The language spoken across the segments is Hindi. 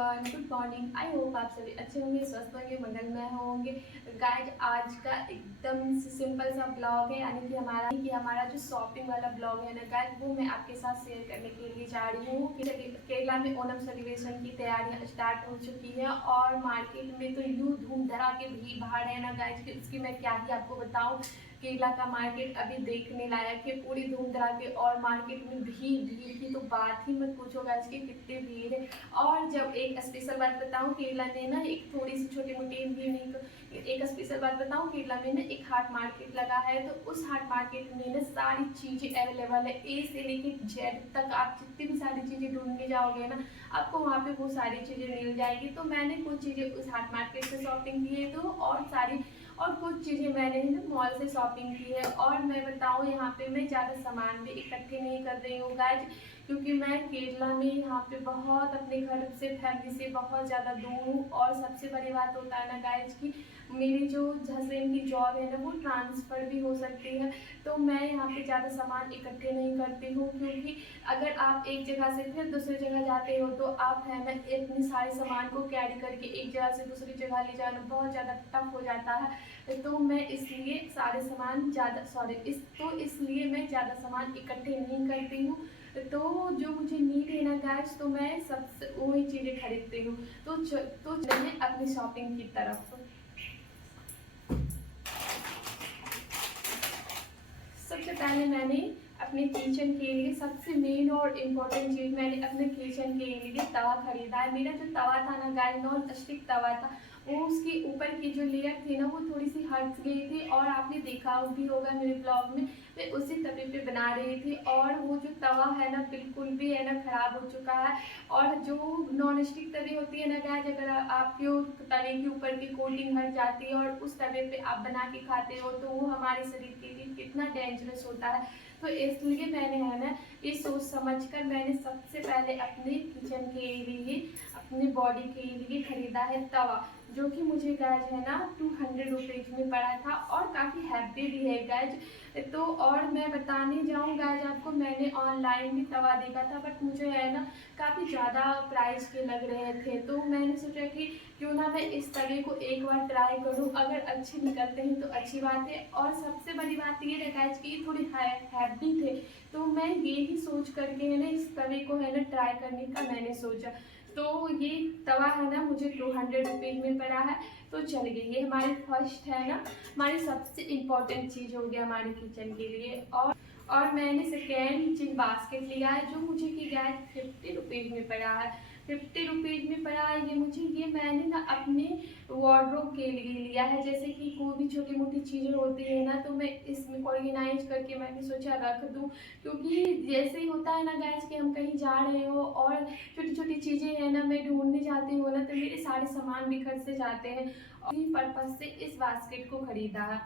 Everyone, good morning. I hope आप सभी अच्छे होंगे, स्वस्थ होंगे, मंगलमय होंगे। गाइज आज का एकदम सिंपल सा ब्लॉग है, यानी कि हमारा जो शॉपिंग वाला ब्लॉग है ना गाइज, वो मैं आपके साथ शेयर करने के लिए जा रही हूँ। केरला में ओणम सेलिब्रेशन की तैयारियां स्टार्ट हो चुकी है और मार्केट में तो यूँ धूम धड़ाके भीड़ भाड़ है ना गाइज कि उसकी मैं क्या ही आपको बताऊँ। केरला का मार्केट अभी देखने लायक है, पूरी धूम धड़ाके, और मार्केट में भीड़ की तो बात ही मत पूछो गाइस कि कितनी भीड़ है। और जब एक स्पेशल बात बताऊं, केरला में ना एक थोड़ी सी छोटी मोटी भी नहीं तो एक स्पेशल बात बताऊं, केरला में ना एक हाट मार्केट लगा है। तो उस हाट मार्केट में ना सारी चीज़ें अवेलेबल है, ए से लेके जेड तक। आप जितनी भी सारी चीज़ें ढूंढने जाओगे ना, आपको वहाँ पे वो सारी चीज़ें मिल जाएगी। तो मैंने कुछ चीज़ें उस हाट मार्केट से शॉपिंग की है, तो और कुछ चीज़ें मैंने ना मॉल से शॉपिंग की है। और मैं बताऊँ, यहाँ पे मैं ज़्यादा सामान भी इकट्ठे नहीं कर रही हूँ गाइज, क्योंकि मैं केरला में यहाँ पे बहुत अपने घर से फैमिली से बहुत ज़्यादा दूर हूँ। और सबसे बड़ी बात होता है ना गाइज कि मेरी जो हस्बैंड की जॉब है ना, वो ट्रांसफ़र भी हो सकती है। तो मैं यहाँ पे ज़्यादा सामान इकट्ठे नहीं करती हूँ, क्योंकि अगर आप एक जगह से फिर दूसरी जगह जाते हो तो आप है ना इतने सारे सामान को कैरी करके एक जगह से दूसरी जगह ले जाना बहुत ज़्यादा टफ हो जाता है। तो मैं इसलिए इसलिए मैं ज़्यादा सामान इकट्ठे नहीं करती हूँ। तो जो मुझे नीड है ना गाइस, तो मैं सबसे वही चीज़ें खरीदती हूँ। तो चलिए अपनी शॉपिंग की तरफ। सबसे पहले मैंने अपने किचन के लिए सबसे मेन और इम्पोर्टेंट चीज़, मैंने अपने किचन के लिए तवा खरीदा है। मेरा जो तवा था ना गाइस, नॉन स्टिक तवा था, वो उसकी ऊपर की जो लेयर थी ना, वो थोड़ी सी हट गई थी। और आपने देखा भी होगा मेरे ब्लॉग में, मैं उसी तवे पे बना रही थी। और वो जो तवा है ना, बिल्कुल भी है ना ख़राब हो चुका है। और जो नॉन स्टिक तवे होती है ना गाइस, अगर आपके तवे के ऊपर की कोटिंग हट जाती है और उस तवे पे आप बना के खाते हो, तो वो हमारे शरीर के लिए कितना डेंजरस होता है। तो इसलिए मैंने है ना ये सोच समझ कर मैंने सबसे पहले अपने किचन के लिए, अपनी बॉडी के लिए खरीदा है तवा, जो कि मुझे गाइज है ना 200 रुपीज़ में पड़ा था और काफ़ी हैवी भी है गाइज। तो और मैं बताने जाऊँ गाइज आपको, मैंने ऑनलाइन भी तवा देखा था, बट मुझे है ना काफ़ी ज़्यादा प्राइस के लग रहे थे। तो मैंने सोचा कि क्यों ना मैं इस तवे को एक बार ट्राई करूं, अगर अच्छे निकलते हैं तो अच्छी बात है। और सबसे बड़ी बात ये है गाइस कि ये थोड़ी हैवी थे, तो मैं ये ही सोच करके है ना इस तवे को है ना ट्राई करने का मैंने सोचा। तो ये तवा है ना मुझे 200 रुपीज़ में पड़ा है। तो चलिए, ये हमारी फर्स्ट है ना, हमारी सबसे इम्पोर्टेंट चीज़ हो गया हमारे किचन के लिए। और मैंने सेकेंड चीज बास्केट लिया है, जो मुझे की गया 50 रुपीज़ में पड़ा है। 50 रुपीज़ में पड़ा है ये मैंने ना अपने वार्डरोब के लिए लिया है। जैसे कि कोई भी छोटी मोटी चीज़ें होती है ना, तो मैं इसमें ऑर्गेनाइज करके मैंने सोचा रख दूं, क्योंकि जैसे ही होता है ना गाइस कि हम कहीं जा रहे हो और छोटी छोटी चीज़ें हैं ना मैं ढूंढने जाती हूँ ना, तो मेरे सारे सामान बिखर से जाते हैं। और इसी पर्पज़ से इस बास्केट को खरीदा है।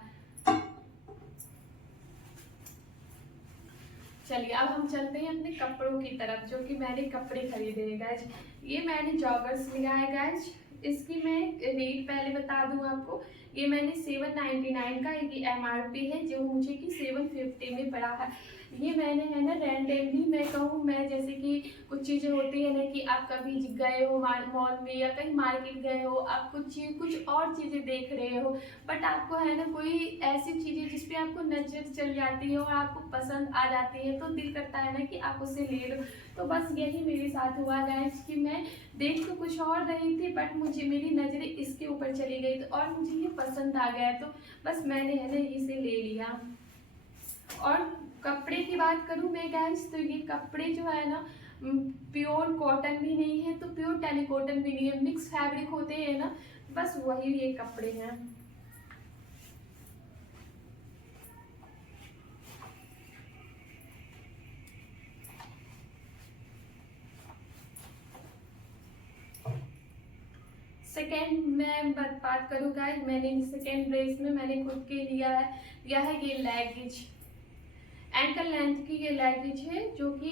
चलिए अब हम चलते हैं अपने कपड़ों की तरफ, जो कि मैंने कपड़े खरीदे हैं गाइज। ये मैंने जॉगर्स लिया है गाइज। इसकी मैं रेट पहले बता दूं आपको, ये मैंने 799 का एक MRP है, जो मुझे कि 750 में पड़ा है। ये मैंने है ना रैंडमली, मैं कहूँ मैं, जैसे कि कुछ चीज़ें होती है ना कि आप कभी गए हो मॉल में या कहीं मार्केट गए हो, आप कुछ और चीज़ें देख रहे हो, बट आपको है ना कोई ऐसी चीज़ें जिसपे आपको नजर चल जाती है और आपको पसंद आ जाती है, तो दिल करता है ना कि आप उसे ले लो। तो बस यही मेरे साथ हुआ गाइस कि मैं देख तो कुछ और रही थी, बट मेरी नज़रें इसके ऊपर चली गई और मुझे ये पसंद आ गया, तो बस मैंने है ना इसे ले लिया। और कपड़े की बात करूँ मैं गाइस, तो ये कपड़े जो है ना प्योर कॉटन भी नहीं है, तो प्योर टेलीकॉटन भी नहीं है, मिक्स फैब्रिक होते हैं ना, बस वही ये कपड़े हैं। सेकेंड मैं बात करूँ गाइस, मैंने सेकेंड ड्रेस में मैंने खुद के लिया है ये लेगिज, एंकल लेंथ की ये लेगिज है, जो कि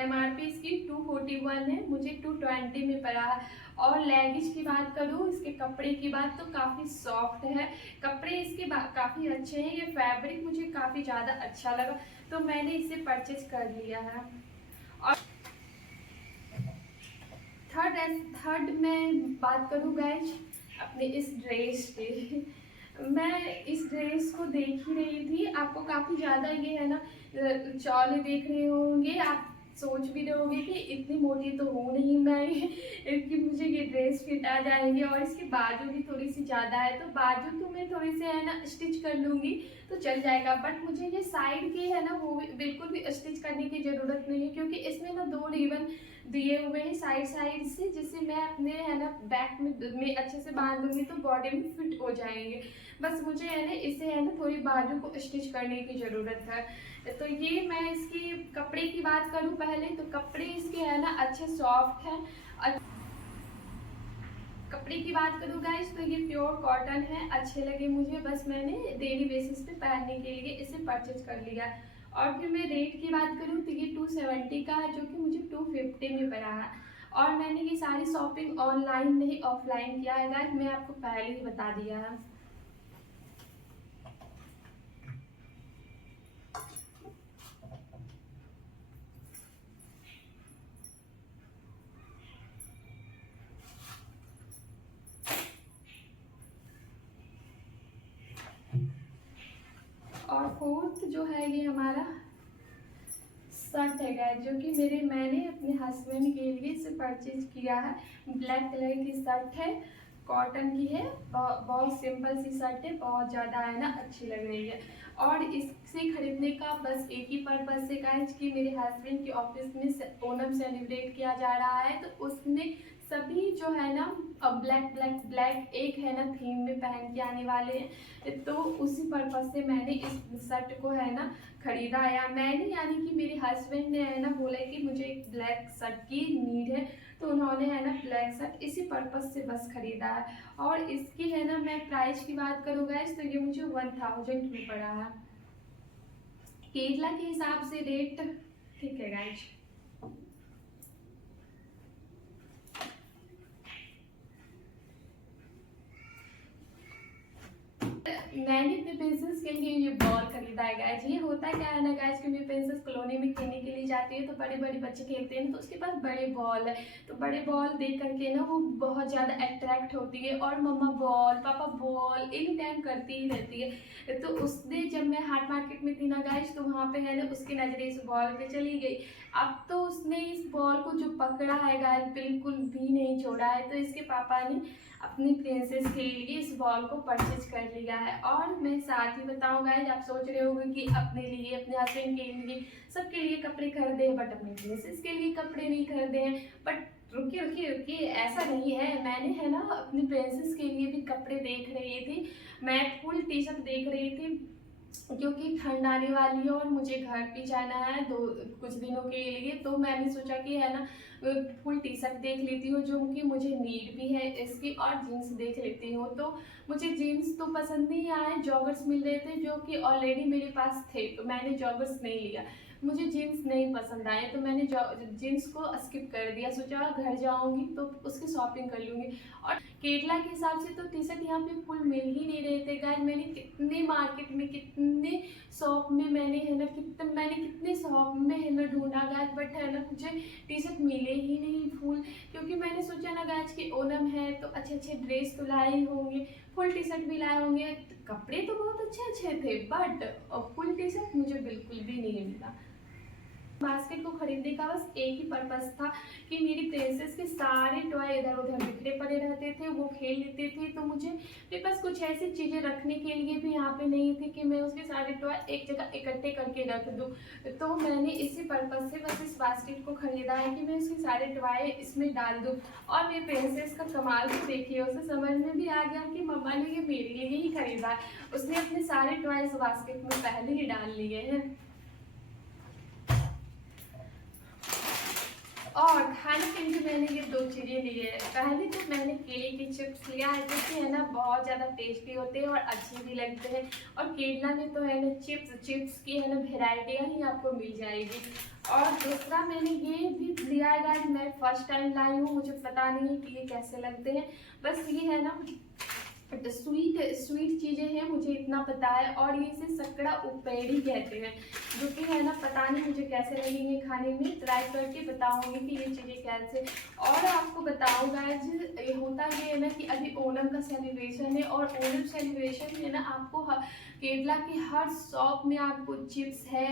MRP इसकी 241 है, मुझे 220 में पड़ा है। और लेगिज की बात करूँ, इसके कपड़े की बात, तो काफ़ी सॉफ्ट है कपड़े इसके, काफ़ी अच्छे हैं। ये फैब्रिक मुझे काफ़ी ज़्यादा अच्छा लगा, तो मैंने इसे परचेज कर लिया है। और थर्ड मैं बात करूँ गाइज अपने इस ड्रेस की। मैं इस ड्रेस को देख ही रही थी, आपको काफ़ी ज़्यादा ये है ना चौले देख रहे होंगे, आप सोच भी रहे होंगे कि इतनी मोटी तो हूँ नहीं मैं कि मुझे ये ड्रेस फिट आ जाएंगे, और इसकी बाजू भी थोड़ी सी ज़्यादा है, तो बाजू तो मैं थोड़ी सी है ना स्टिच कर लूँगी तो चल जाएगा। बट मुझे ये साइड के है ना वो बिल्कुल भी स्टिच करने की ज़रूरत नहीं है, क्योंकि इसमें ना 2 रिबन दिए हुए हैं साइड से, जिससे मैं अपने है ना बैक में अच्छे से बांध दूंगी तो बॉडी में फिट हो जाएंगे। बस मुझे है ना इसे है ना थोड़ी बाजू को स्टिच करने की ज़रूरत है। तो ये मैं इसकी कपड़े की बात करूँ पहले, तो कपड़े इसके है ना अच्छे सॉफ्ट हैं। कपड़े की बात करूँ गाइस तो ये प्योर कॉटन है, अच्छे लगे मुझे, बस मैंने डेली बेसिस पे पहनने के लिए इसे परचेज कर लिया। और फिर मैं रेट की बात करूँ तो ये 270 का है, जो कि मुझे 250 में पड़ा है। और मैंने ये सारी शॉपिंग ऑनलाइन नहीं ऑफलाइन किया है गाइस, मैं आपको पहले ही बता दिया है। और फोर्थ जो है ये हमारा शर्ट है गाइस, जो कि मैंने अपने हस्बैंड के लिए इसे परचेज किया है। ब्लैक कलर की शर्ट है, कॉटन की है, बहुत सिंपल सी शर्ट है, बहुत ज़्यादा है ना अच्छी लग रही है। और इसे खरीदने का बस एक ही पर्पज़ है गाइस कि मेरे हस्बैंड के ऑफिस में ओणम सेलिब्रेट किया जा रहा है, तो उसमें सभी जो है ना ब्लैक ब्लैक ब्लैक एक है ना थीम में पहन के आने वाले हैं, तो उसी पर्पज़ से मैंने इस शर्ट को है ना खरीदा। या मैंने यानी कि मेरे हस्बैंड ने है ना बोला कि मुझे एक ब्लैक शर्ट की नीड है, तो उन्होंने है ना ब्लैक शर्ट इसी पर्पज़ से बस खरीदा है। और इसकी है ना मैं प्राइस की बात करूँ गाइस तो ये मुझे 1000 में पड़ा है, केरला के हिसाब से रेट ठीक है गाइस। मैंने अपने प्रिंसेस के लिए ये बॉल खरीदा है गाइस। ये होता क्या है ना गाइस कि मेरी प्रिंसेस कॉलोनी में खेलने के लिए जाती है, तो बड़े बड़े बच्चे खेलते हैं तो उसके पास बड़े बॉल है, तो बड़े बॉल देख करके ना वो बहुत ज़्यादा अट्रैक्ट होती है, और मम्मा बॉल पापा बॉल एनी टाइम करती ही रहती है। तो उसने जब मैं हाट मार्केट में थी ना गाइस, तो वहाँ पे है ना उसकी नज़रें इस बॉल पे चली गई। अब तो उसने इस बॉल को जो पकड़ा है गाइस बिल्कुल भी नहीं छोड़ा है, तो इसके पापा ने अपनी प्रिंसेस के लिए इस बॉल को परचेज कर लिया है। और मैं साथ ही बताऊँ गाइस, आप सोच रहे होंगे कि अपने लिए अपने हस्बैंड के लिए सबके लिए कपड़े खरीदे हैं, बट अपनी प्रिंसेस के लिए कपड़े नहीं खरीदे हैं। बट रुकिए रुकिए रुकिए, ऐसा नहीं है, मैंने है ना अपनी प्रिंसेस के लिए भी कपड़े देख रही थी। मैं फुल टी शर्ट देख रही थी, क्योंकि ठंड आने वाली है और मुझे घर पे जाना है कुछ दिनों के लिए, तो मैंने सोचा कि है ना फुल टी शर्ट देख लेती हूँ जो कि मुझे नीड भी है इसकी, और जीन्स देख लेती हूँ। तो मुझे जीन्स तो पसंद नहीं आए, जॉगर्स मिल रहे थे जो कि ऑलरेडी मेरे पास थे, तो मैंने जॉगर्स नहीं लिया। मुझे जीन्स नहीं पसंद आए तो मैंने जीन्स को स्किप कर दिया, सोचा घर जाऊंगी तो उसकी शॉपिंग कर लूँगी। और केरला के हिसाब से तो टी शर्ट यहाँ पे फुल मिल ही नहीं रहे थे गाइस। मैंने कितने मार्केट में कितने शॉप में मैंने कितने शॉप में है ना ढूंढा गाइस, बट है ना मुझे टी शर्ट मिले ही नहीं फुल। क्योंकि मैंने सोचा ना गाइस कि ओणम है तो अच्छे अच्छे ड्रेस तो लाए ही होंगे, फुल टी शर्ट भी लाए होंगे, कपड़े तो बहुत अच्छे अच्छे थे, बट फुल टी शर्ट मुझे बिल्कुल भी नहीं मिला। बास्केट को खरीदने का बस एक ही पर्पस था कि मेरी प्रिंसेस के सारे टॉय इधर उधर बिखरे पड़े रहते थे, वो खेल लेते थे, तो मुझे मेरे पास कुछ ऐसी चीज़ें रखने के लिए भी यहाँ पे नहीं थी कि मैं उसके सारे टॉय एक जगह इकट्ठे करके रख दूँ। तो मैंने इसी पर्पज़ से बस इस बास्केट को खरीदा है कि मैं उसके सारे टॉय इसमें डाल दूँ। और मेरी प्रिंसेस का कमाल भी देखिए, उसे समझ में भी आ गया कि मम्मा ने ये मेरे लिए ही खरीदा है, उसने अपने सारे टॉय इस बास्केट में पहले ही डाल लिए हैं। और खाने के लिए मैंने ये 2 चीज़ें ली है। पहले तो मैंने केले के चिप्स लिया है, जो कि है ना बहुत ज़्यादा टेस्टी होते हैं और अच्छे भी लगते हैं। और केरला में तो है ना चिप्स की है ना वेराइटियाँ ही आपको मिल जाएगी। और दूसरा मैंने ये भी लिया है गाइस, मैं फर्स्ट टाइम लाई हूँ, मुझे पता नहीं कि ये कैसे लगते हैं। बस ये है ना तो स्वीट स्वीट चीज़ें हैं, मुझे इतना पता है। और ये इसे सकड़ा उपेड़ी कहते हैं, जो कि है ना, पता नहीं मुझे कैसे लगेंगे खाने में, ट्राई करके बताऊंगी कि ये चीज़ें कैसे। और आपको बताऊँ गाइस, ये होता ये है ना कि अभी ओणम का सेलिब्रेशन है, और ओणम सेलिब्रेशन में ना आपको केरला की हर शॉप में आपको चिप्स है,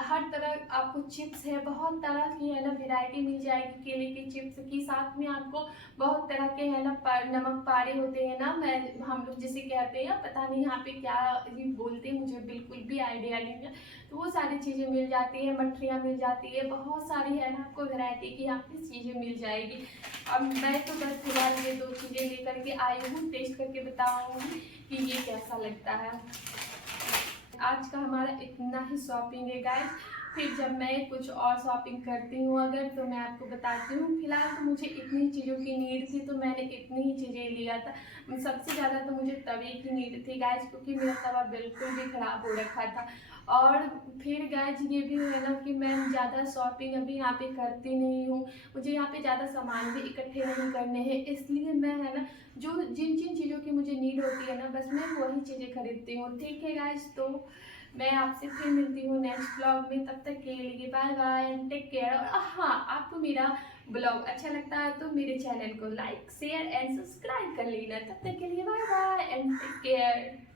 हर तरह आपको चिप्स है, बहुत तरह की है ना वेराइटी मिल जाएगी केले के चिप्स की। साथ में आपको बहुत तरह के है ना नमक पारे होते हैं ना, मैं हम लोग जिसे कहते हैं, पता नहीं यहाँ पे क्या ये बोलते हैं, मुझे बिल्कुल भी आइडिया नहीं है। तो वो सारी चीज़ें मिल जाती है, मठरियाँ मिल जाती है, बहुत सारी है ना आपको वैरायटी की यहाँ पे चीज़ें मिल जाएगी। अब मैं तो बस फिलहाल ये 2 चीज़ें लेकर के आई हूँ, टेस्ट करके बताऊँगी कि ये कैसा लगता है। आज का हमारा इतना ही शॉपिंग है गाइस। फिर जब मैं कुछ और शॉपिंग करती हूँ अगर, तो मैं आपको बताती हूँ। फिलहाल तो मुझे इतनी चीज़ों की नीड थी, तो मैंने इतनी ही चीज़ें लिया था। सबसे ज़्यादा तो मुझे तवे की नीड थी गाइस, क्योंकि मेरा तवा बिल्कुल भी ख़राब हो रखा था। और फिर गाइस ये भी है ना कि मैं ज़्यादा शॉपिंग अभी यहाँ पे करती नहीं हूँ, मुझे यहाँ पे ज़्यादा सामान भी इकट्ठे नहीं करने हैं, इसलिए मैं है ना जो जिन जिन चीज़ों की मुझे नीड होती है ना, बस मैं वही चीज़ें खरीदती हूँ। ठीक है गाइस, तो मैं आपसे फिर मिलती हूँ नेक्स्ट ब्लॉग में। तब तक के लिए bye bye and take care. और हाँ, आपको मेरा ब्लॉग अच्छा लगता है तो मेरे चैनल को लाइक शेयर एंड सब्सक्राइब कर लेना। तब तक के लिए bye bye and take care.